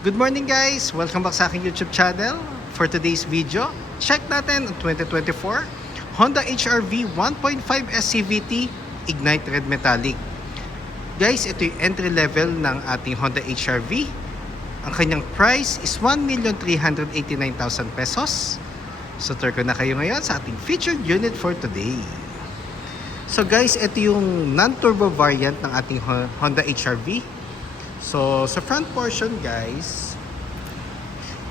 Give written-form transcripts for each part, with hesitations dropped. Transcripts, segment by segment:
Good morning guys! Welcome back sa aking YouTube channel. For today's video, check natin ang 2024 Honda HR-V 1.5 SCVT Ignite Red Metallic. Guys, ito yung entry level ng ating Honda HR-V. Ang kanyang price is 1,389,000 pesos. So tour ko na kayo ngayon sa ating featured unit for today. So guys, ito yung non-turbo variant ng ating Honda HR-V. So, sa front portion guys,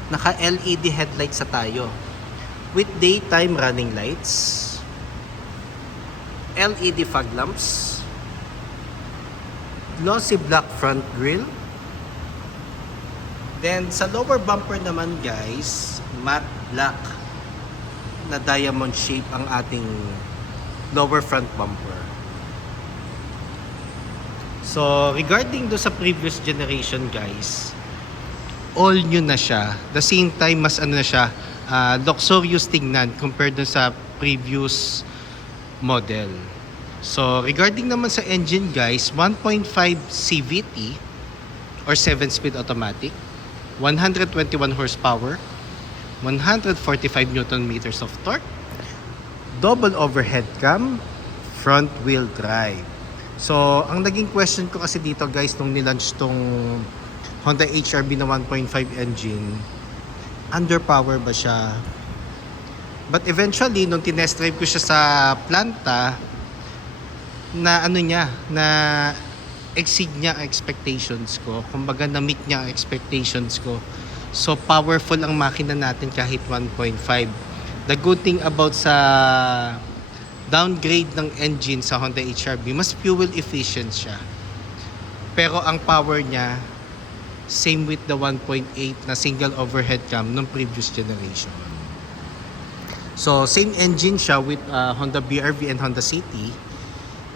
naka-LED headlights sa tayo with daytime running lights, LED fog lamps, glossy black front grille. Then, sa lower bumper naman guys, matte black na diamond shape ang ating lower front bumper. So, regarding do sa previous generation guys, all new na siya. The same time, mas ano na siya, luxurious tingnan compared do sa previous model. So, regarding naman sa engine guys, 1.5 CVT or 7-speed automatic, 121 horsepower, 145 Newton meters of torque, double overhead cam, front wheel drive. So, ang naging question ko kasi dito guys nung nilaunch tong Honda HR-V na 1.5 engine, underpower ba siya? But eventually, nung tinest drive ko siya sa planta, na ano niya, na exceed niya ang expectations ko. Kumbaga na-meet niya ang expectations ko. So, powerful ang makina natin kahit 1.5. The good thing about sa downgrade ng engine sa Honda HR-V, mas fuel efficient siya. Pero ang power niya, same with the 1.8 na single overhead cam nung previous generation. So, same engine siya with Honda BR-V and Honda City.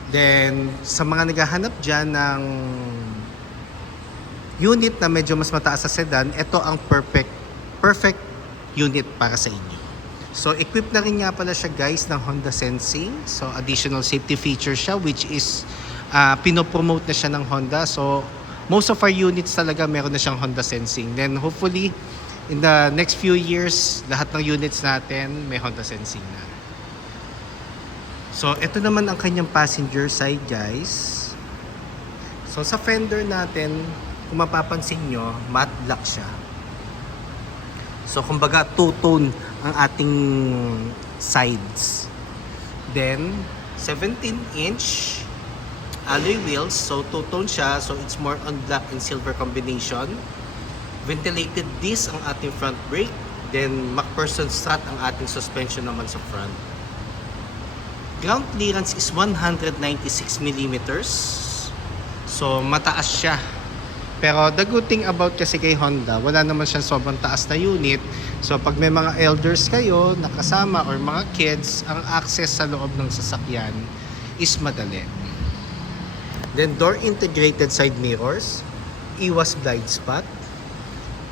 Then, sa mga naghahanap dyan ng unit na medyo mas mataas sa sedan, ito ang perfect unit para sa inyo. So, equipped na rin nga pala siya guys ng Honda Sensing. So, additional safety feature siya which is pinopromote na siya ng Honda. So, most of our units talaga meron na siyang Honda Sensing. Then, hopefully, in the next few years, lahat ng units natin may Honda Sensing na. So, ito naman ang kanyang passenger side guys. So, sa fender natin, kung mapapansin nyo, matte black siya. So, kumbaga, two-tone ang ating sides. Then, 17-inch alloy wheels. So, two-tone siya. So, it's more on black and silver combination. Ventilated disc ang ating front brake. Then, MacPherson strut ang ating suspension naman sa front. Ground clearance is 196 millimeters. So, mataas siya. Pero the good thing about kasi kay Honda, wala naman siyang sobrang taas na unit. So pag may mga elders kayo nakasama or mga kids, ang access sa loob ng sasakyan is madali. Then door integrated side mirrors, iwas blind spot.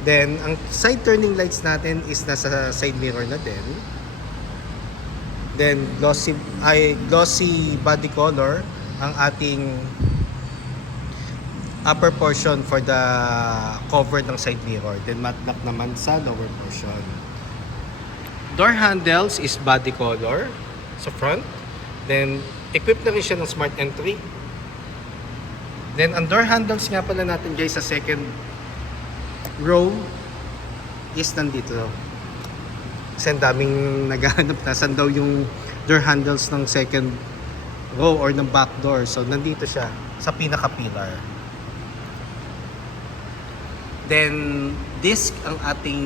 Then ang side turning lights natin is nasa side mirror na din. Then glossy body color ang ating upper portion for the cover ng side mirror. Then matte black naman sa lower portion. Door handles is body color sa front. Then equipped na rin siya ng smart entry. Then ang door handles nga pala natin guys sa second row is nandito. Kasi ang daming naghahanap na saan daw yung door handles ng second row or ng back door. So nandito siya sa pinaka-pillar. Then, disc ang ating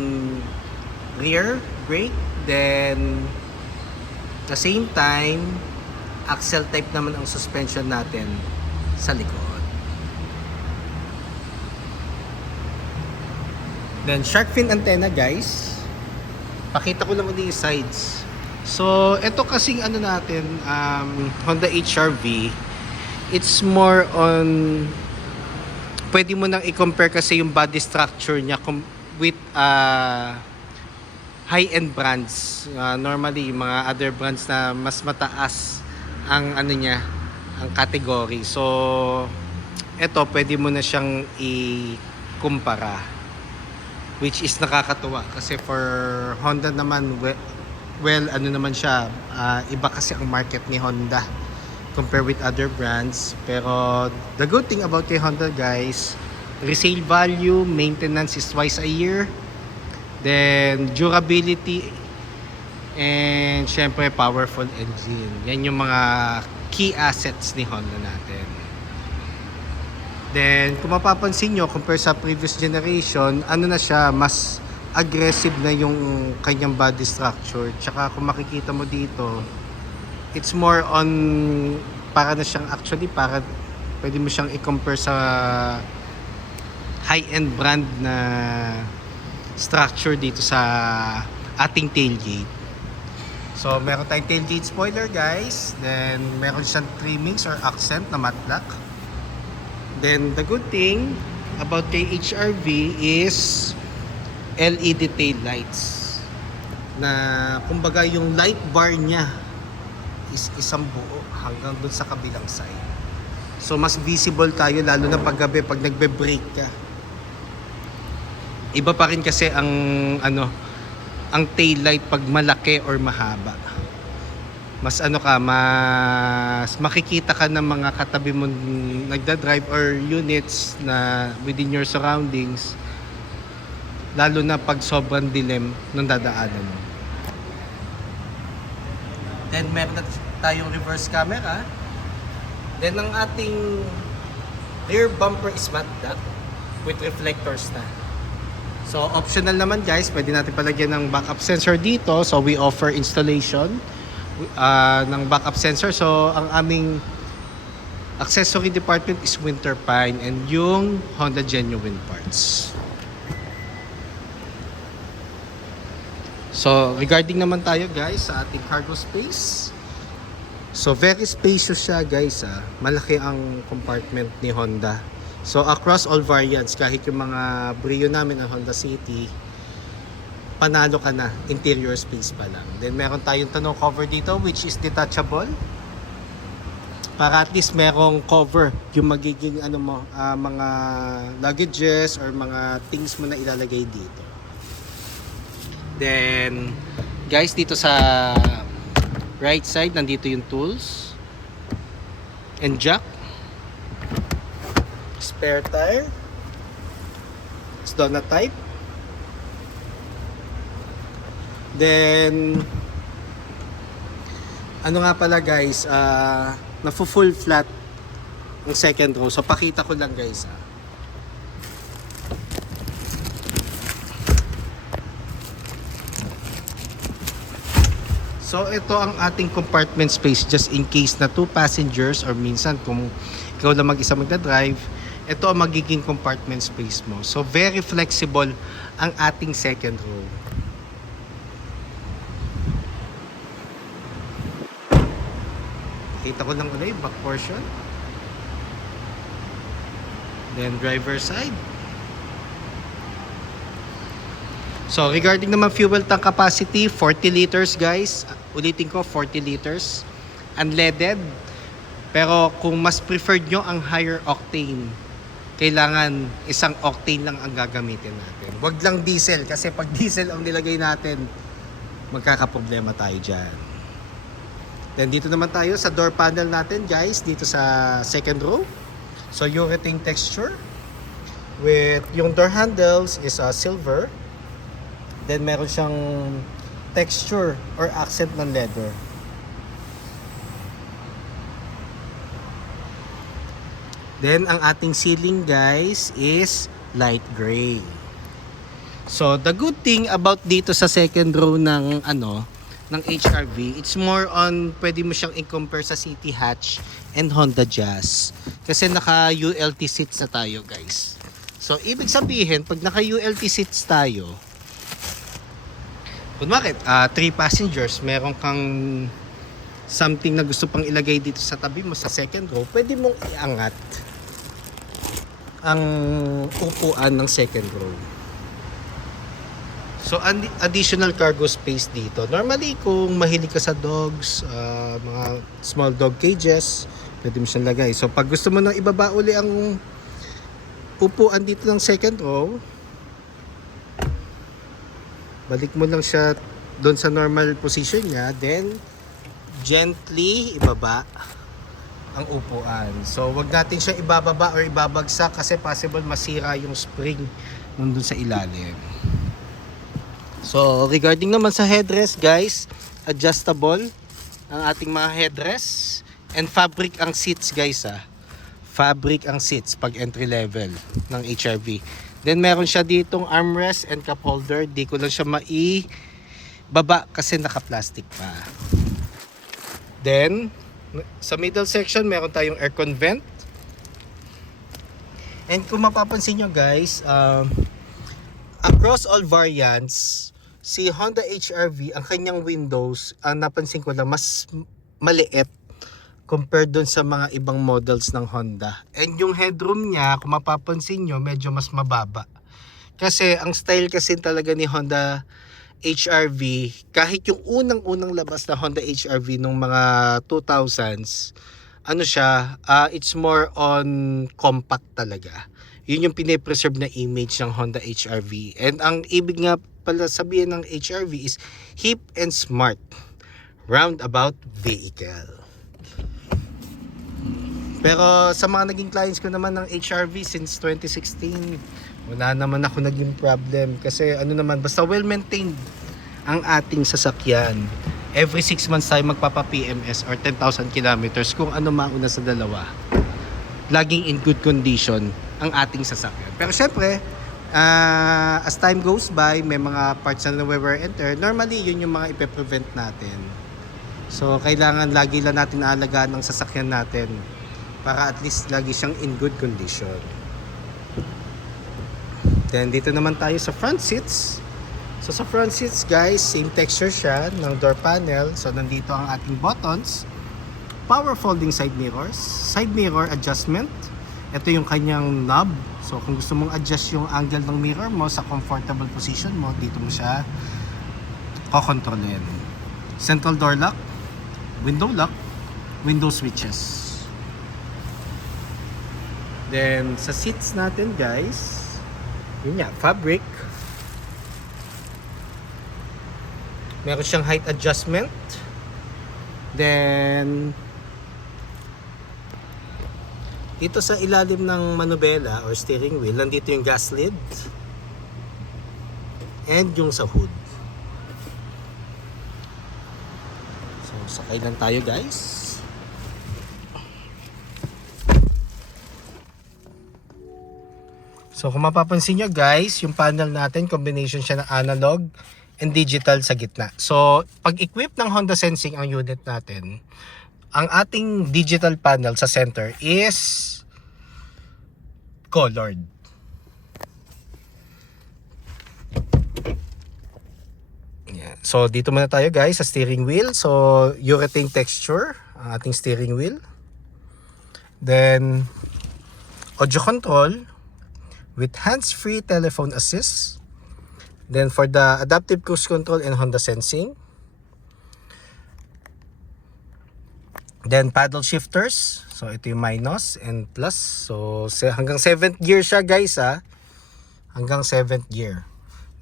rear brake. Then, at the same time, axle type naman ang suspension natin sa likod. Then, shark fin antenna guys. Pakita ko lang ulit yung sides. So, ito kasing ano natin, Honda HR-V, it's more on pwede mo nang i-compare kasi yung body structure niya with high-end brands. Normally, mga other brands na mas mataas ang ano niya, ang category. So, ito pwede mo na siyang i-kumpara. which is nakakatuwa kasi for Honda naman, well ano naman siya, iba kasi ang market ni Honda compare with other brands. Pero the good thing about kay Honda guys, resale value, maintenance is twice a year, then durability, and syempre powerful engine. Yan yung mga key assets ni Honda natin. Then kung mapapansin nyo, compare sa previous generation, ano na siya, mas aggressive na yung kanyang body structure. Tsaka kung makikita mo dito, it's more on, para na siyang actually, para pwede mo siyang i-compare sa high-end brand na structure dito sa ating tailgate. So meron tayong tailgate spoiler guys, then meron siyang trimmings or accent na matte black. Then the good thing about kay HRV is LED tail lights, na kumbaga yung light bar niya is isang buo hanggang dun sa kabilang side. So mas visible tayo lalo na pag gabi, pag nagbe-brake ka. Iba pa rin kasi ang ang tail light pag malaki or mahaba. Mas mas makikita ka ng mga katabi mo nagda-drive or units na within your surroundings, lalo na pag sobrang dilim ng dadaanan mo. Then meron na tayong reverse camera. Then ang ating rear bumper is matte black with reflectors na. So optional naman guys, pwede natin palagyan ng backup sensor dito. So we offer installation ng backup sensor. So ang aming accessory department is winter pine and yung Honda genuine parts. So regarding naman tayo guys sa ating cargo space, so very spacious siya guys. Malaki ang compartment ni Honda. So across all variants, kahit yung mga Brio namin ng Honda City, panalo ka na, interior space pa lang. Then meron tayong tonneau cover dito which is detachable, para at least merong cover yung magiging mga luggages or mga things mo na ilalagay dito. Then guys, dito sa right side nandito yung tools and jack, spare tire, donut type. Then ano nga pala guys, na-full flat ang second row. So pakita ko lang guys. So ito ang ating compartment space just in case na 2 passengers or minsan kung ikaw lang mag-isa magdadrive, ito ang magiging compartment space mo. So very flexible ang ating second row. Kita ko lang ulit yung back portion. Then driver side. So regarding naman fuel tank capacity, 40 liters guys. Ulitin ko, 40 liters. Unleaded. Pero kung mas preferred nyo ang higher octane, kailangan isang octane lang ang gagamitin natin. Wag lang diesel, kasi pag diesel ang nilagay natin, magkakaproblema tayo dyan. Then dito naman tayo sa door panel natin guys, dito sa second row. So urethane texture with yung door handles is silver. Then meron siyang texture or accent ng leather. Then ang ating ceiling guys is light gray. So the good thing about dito sa second row ng ng HRV, it's more on pwede mo siyang i-compare sa City Hatch and Honda Jazz. Kasi naka ULT seats na tayo guys. So ibig sabihin pag naka ULT seats tayo, kunwari 3 passengers, meron kang something na gusto pang ilagay dito sa tabi mo sa second row, pwede mong iangat ang upuan ng second row. So additional cargo space dito. Normally kung mahilig ka sa dogs, mga small dog cages, pwede mo siyang lagay. So pag gusto mo nang ibaba uli ang upuan dito ng second row, Balik mo lang siya doon sa normal position niya, then gently ibaba ang upuan. So wag natin siya ibababa or ibabagsak kasi possible masira yung spring nandun sa ilalim. So regarding naman sa headrest guys, adjustable ang ating mga headrest, and fabric ang seats guys fabric ang seats pag entry level ng HRV. Then meron siya ditong armrest and cup holder. Di ko lang siya baba kasi naka-plastic pa. Then sa middle section meron tayong aircon vent. And kung mapapansin nyo guys, across all variants, si Honda HRV, ang kanyang windows, napansin ko lang mas maliit compared dun sa mga ibang models ng Honda. And yung headroom niya, kung mapapansin nyo, medyo mas mababa. Kasi ang style kasi talaga ni Honda HRV, kahit yung unang-unang labas na Honda HRV nung mga 2000s, ano siya, it's more on compact talaga. Yun yung pinipreserve na image ng Honda HRV. And ang ibig nga pala sabihin ng HRV is hip and smart roundabout vehicle. Pero sa mga naging clients ko naman ng HRV since 2016, wala naman ako naging problem. Kasi ano naman, basta well-maintained ang ating sasakyan. Every 6 months tayo magpapa-PMS or 10,000 kilometers kung ano mauna sa dalawa. Laging in good condition ang ating sasakyan. Pero syempre, as time goes by, may mga parts na wear and tear. Normally, yun yung mga ipe-prevent natin. So, kailangan lagi lang natin aalagaan ng sasakyan natin para at least lagi siyang in good condition. Then dito naman tayo sa front seats. So sa front seats guys, same texture siya ng door panel. So nandito ang ating buttons. Power folding side mirrors, side mirror adjustment. Ito yung kanyang knob. So kung gusto mong adjust yung angle ng mirror mo sa comfortable position mo, dito mo siya kokontrolin. Central door lock, window switches. Then sa seats natin guys, yun nga, fabric. Meron siyang height adjustment. Then dito sa ilalim ng manubela or steering wheel, nandito yung gas lid and yung sa hood. So sakay lang tayo guys. So kung mapapansin nyo guys, yung panel natin, combination siya ng analog and digital sa gitna. So pag equip ng Honda Sensing ang unit natin, ang ating digital panel sa center is colored. Yeah. So dito muna tayo guys sa steering wheel. So urethane texture ang ating steering wheel. Then audio control with hands-free telephone assist. Then for the adaptive cruise control and Honda Sensing. Then paddle shifters. So ito yung minus and plus. So hanggang 7th gear siya guys Hanggang 7th gear.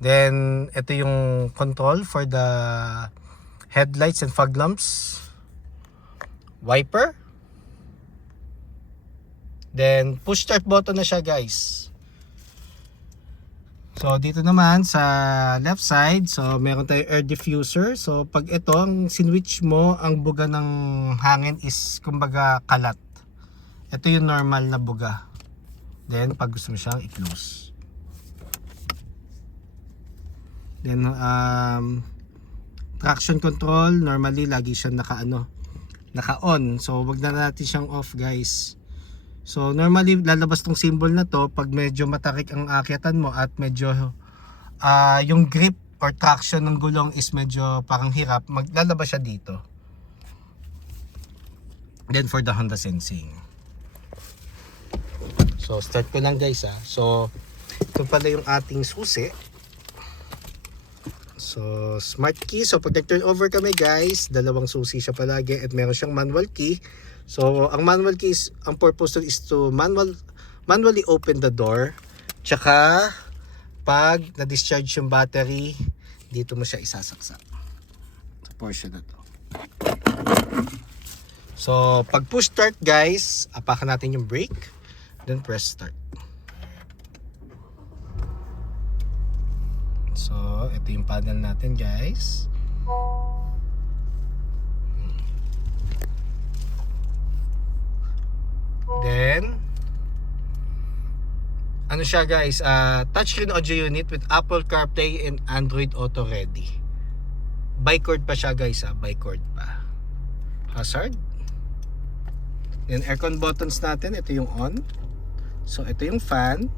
Then ito yung control for the headlights and fog lamps. Wiper. Then push start button na siya guys. So dito naman sa left side, so meron tayong air diffuser. So pag ito, ang sinwitch mo, ang buga ng hangin is kumbaga kalat. Ito yung normal na buga. Then pag gusto mo siyang i-close. Then traction control, normally lagi siyang naka-on. So wag na natin siyang off guys. So normally lalabas tong symbol na to pag medyo matarik ang akyatan mo at medyo yung grip or traction ng gulong is medyo parang hirap, maglalabas siya dito. Then for the Honda Sensing. So start ko lang guys So ito pala yung ating susi. So smart key. So pag nag-turn over kami guys, dalawang susi siya palagi at meron siyang manual key. So, ang manual key is, ang purpose is to manually open the door. Tsaka, pag na-discharge yung battery, dito mo siya isasaksak sa portion na to. So pag push start guys, apakan natin yung brake, then press start. So ito yung panel natin guys. Then ano siya guys, touchscreen audio unit with Apple CarPlay and Android Auto ready. Bicord pa siya guys, bicord pa. Hazard. Then aircon buttons natin, ito yung on. So ito yung fan.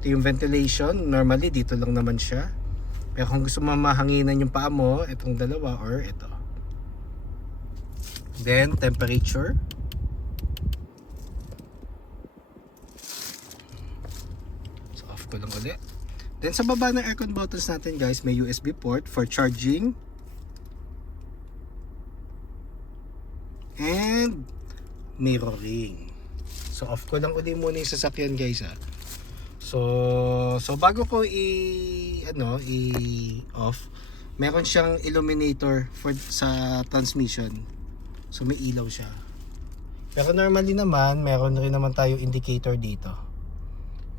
Ito yung ventilation, normally dito lang naman siya. Pero kung gusto mo mahanginan yung paa mo, itong dalawa or ito. Then temperature. Lang ulit. Then sa baba ng aircon buttons natin guys, may USB port for charging and mirroring. So off ko lang ulit muna yung sasakyan guys ha. So bago ko i-off, meron siyang illuminator sa transmission. So may ilaw siya. Pero normally naman, meron rin naman tayo indicator dito.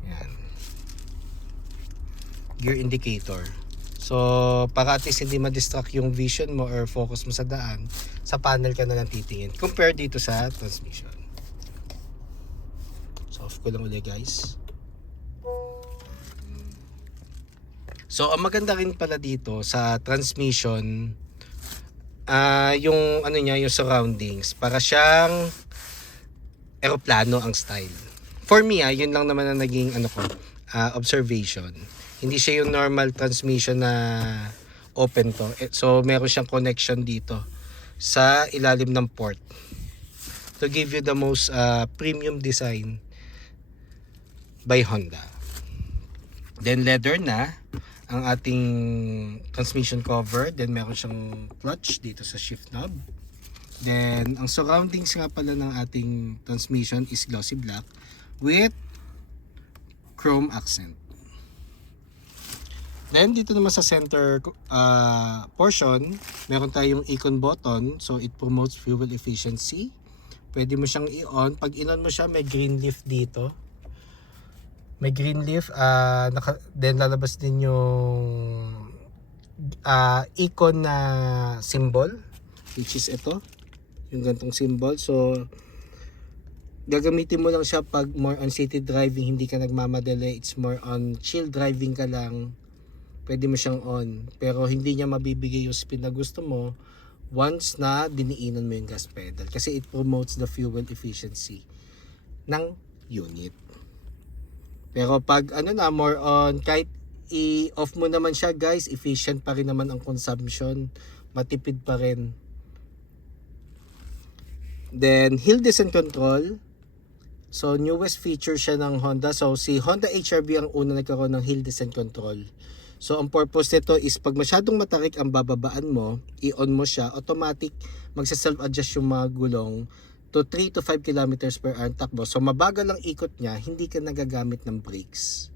Yan. Gear indicator. So para at least hindi ma-distract yung vision mo or focus mo sa daan, sa panel ka na lang titingin compare dito sa transmission. So off ko lang ulit guys. So ang maganda rin pala dito sa transmission, yung ano niya, yung surroundings, para siyang eroplano ang style. For me yun lang naman ang naging observation. Hindi siya yung normal transmission na open to. So meron siyang connection dito sa ilalim ng port to give you the most premium design by Honda. Then leather na ang ating transmission cover. Then meron siyang clutch dito sa shift knob. Then ang surroundings nga pala ng ating transmission is glossy black with chrome accent. Then dito naman sa center portion, meron tayong icon button. So it promotes fuel efficiency. Pwede mo siyang i-on. Pag in-on mo siya, may green leaf dito. May green leaf. Then lalabas din yung icon na symbol, which is ito. Yung gantong symbol. So gagamitin mo lang siya pag more on city driving, hindi ka nagmamadali. It's more on chill driving ka lang. Pwede mo siyang on, pero hindi niya mabibigay yung speed na gusto mo once na diniinan mo yung gas pedal, kasi it promotes the fuel efficiency ng unit. Pero pag more on, kahit i-off mo naman siya guys, efficient pa rin naman ang consumption, matipid pa rin. Then hill descent control. So newest feature siya ng Honda. So si Honda HR-V ang una nagkaroon ng hill descent control. So ang purpose nito is pag masyadong matarik ang bababaan mo, i-on mo siya, automatic magsa-self-adjust yung mga gulong to 3 to 5 kilometers per hour takbo. So mabagal ang ikot niya, hindi ka nagagamit ng brakes.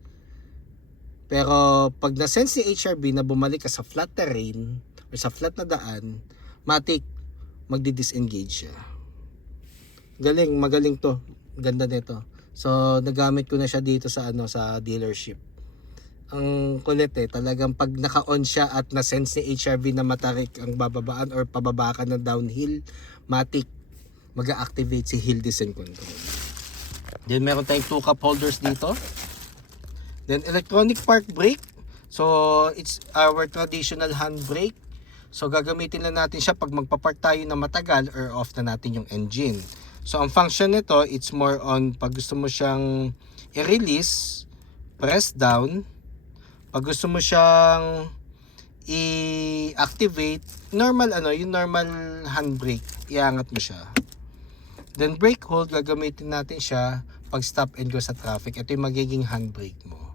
Pero pag na-sense ni HR-V na bumalik ka sa flat terrain or sa flat na daan, matik magdi-disengage siya. Magaling to. Ganda nito. So nagamit ko na siya dito sa sa dealership. Ang kulit talagang pag naka-on siya at na-sense ni HR-V na matarik ang bababaan or pababa ka ng downhill, matik mag-activate si hill descent control. Then meron tayong 2 cup holders dito. Then electronic park brake. So it's our traditional hand brake. So gagamitin lang natin siya pag magpa-park tayo na matagal or off na natin yung engine. So ang function nito, it's more on pag gusto mo siyang i-release, press down. Pag gusto mo siyang i-activate, normal yung normal handbrake, iangat mo siya. Then brake hold, gagamitin natin siya pag stop and go sa traffic. Ito yung magiging handbrake mo.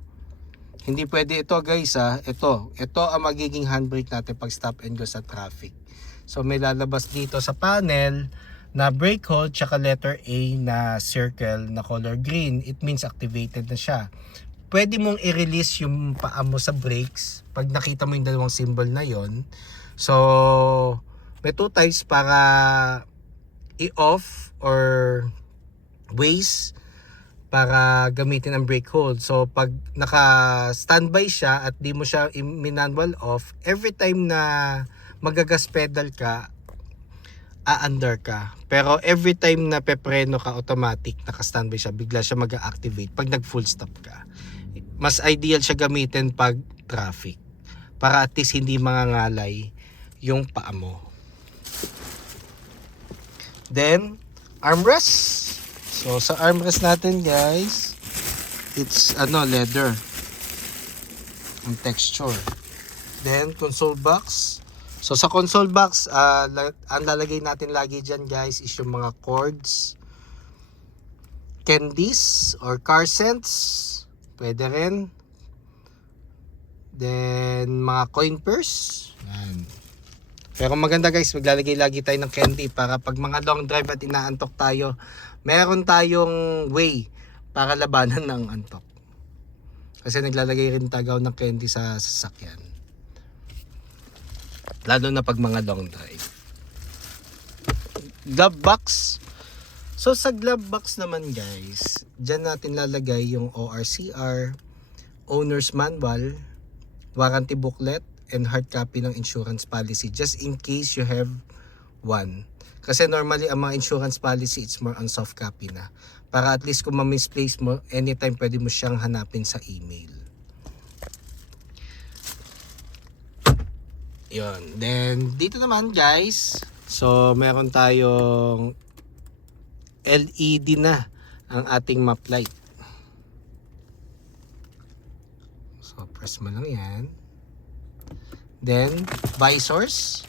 Hindi pwede ito guys ito ang magiging handbrake natin pag stop and go sa traffic. So may lalabas dito sa panel na brake hold tsaka letter A na circle na color green. It means activated na siya. pwede mong i-release yung paa mo sa brakes pag nakita mo yung dalawang symbol na yon. So may 2 types para i-off or waste para gamitin ang brake hold. So pag naka-standby siya at di mo siya manual off, every time na magagas pedal ka, a-under ka. Pero every time na pepreno ka, automatic naka-standby siya, bigla siya mag-activate pag nag-full stop ka. Mas ideal siya gamitin pag traffic para at least hindi mangangalay yung paa mo. Then armrest. So sa armrest natin guys, it's leather ang texture. Then console box. So sa console box, ang lalagay natin lagi dyan guys is yung mga cords, candies or car scents, pwede rin. Then mga coin purse. Yan. Pero maganda guys, maglalagay lagi tayo ng candy para pag mga long drive at inaantok tayo, meron tayong way para labanan ng antok. Kasi naglalagay rin tayo ng candy sa sasakyan. Lalo na pag mga long drive. Glove box. So sa glove box naman guys, dyan natin lalagay yung ORCR, owner's manual, warranty booklet, and hard copy ng insurance policy just in case you have one. Kasi normally ang mga insurance policy, it's more on soft copy na. Para at least kung ma-misplace mo, anytime pwede mo siyang hanapin sa email. Yun. Then, dito naman guys, so meron tayong LED na ang ating map light. So, press mo lang yan. Then, visors.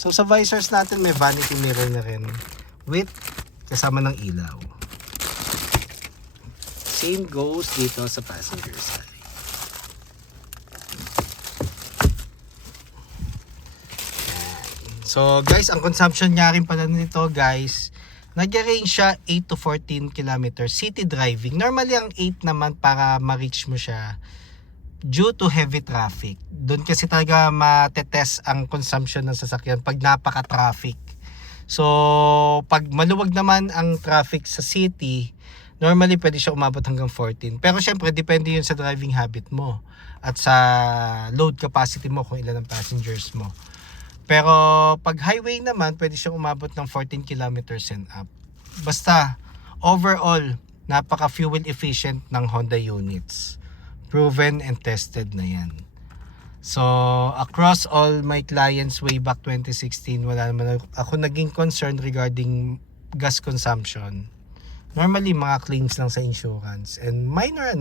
So, sa visors natin, may vanity mirror na rin with kasama ng ilaw. Same goes dito sa passenger side. So guys, ang consumption niya rin pala nito guys, nag-range siya 8 to 14 kilometers city driving. Normally ang 8 naman para ma-reach mo siya due to heavy traffic. Doon kasi talaga matetest ang consumption ng sasakyan pag napaka-traffic. So pag maluwag naman ang traffic sa city, normally pwede siya umabot hanggang 14. Pero syempre depende yun sa driving habit mo at sa load capacity mo kung ilan ang passengers mo. Pero pag highway naman, pwede siyang umabot ng 14 kilometers and up. Basta, overall, napaka-fuel efficient ng Honda units. Proven and tested na yan. So, across all my clients way back 2016, wala naman ako naging concerned regarding gas consumption. Normally, mga claims lang sa insurance. And minor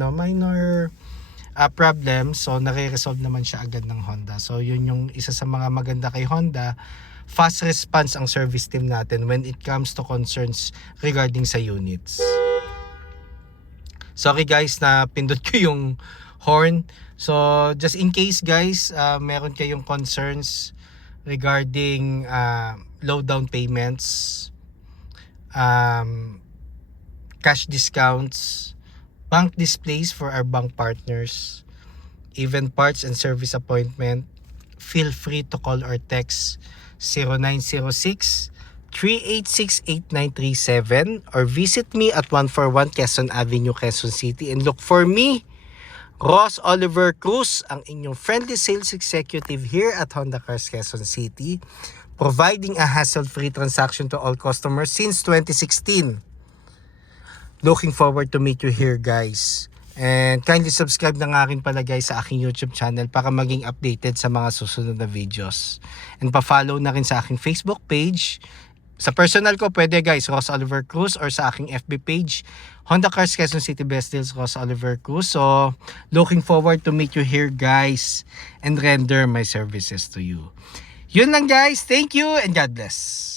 problem, so nare-resolve naman siya agad ng Honda. So yun yung isa sa mga maganda kay Honda, fast response ang service team natin when it comes to concerns regarding sa units. Sorry guys na pindot ko yung horn. So just in case guys, meron kayong concerns regarding low down payments, cash discounts, bank displays for our bank partners, even parts and service appointment, feel free to call or text 0906-386-8937 or visit me at 141 Quezon Avenue, Quezon City and look for me, Ross Oliver Cruz, ang inyong friendly sales executive here at Honda Cars Quezon City, providing a hassle-free transaction to all customers since 2016. Looking forward to meet you here guys. And kindly subscribe na nga rin pala guys sa aking YouTube channel para maging updated sa mga susunod na videos. And pa-follow na rin sa aking Facebook page. Sa personal ko pwede guys, Ross Oliver Cruz, or sa aking FB page, Honda Cars Quezon City Best Deals Ross Oliver Cruz. So looking forward to meet you here guys and render my services to you. Yun lang guys. Thank you and God bless.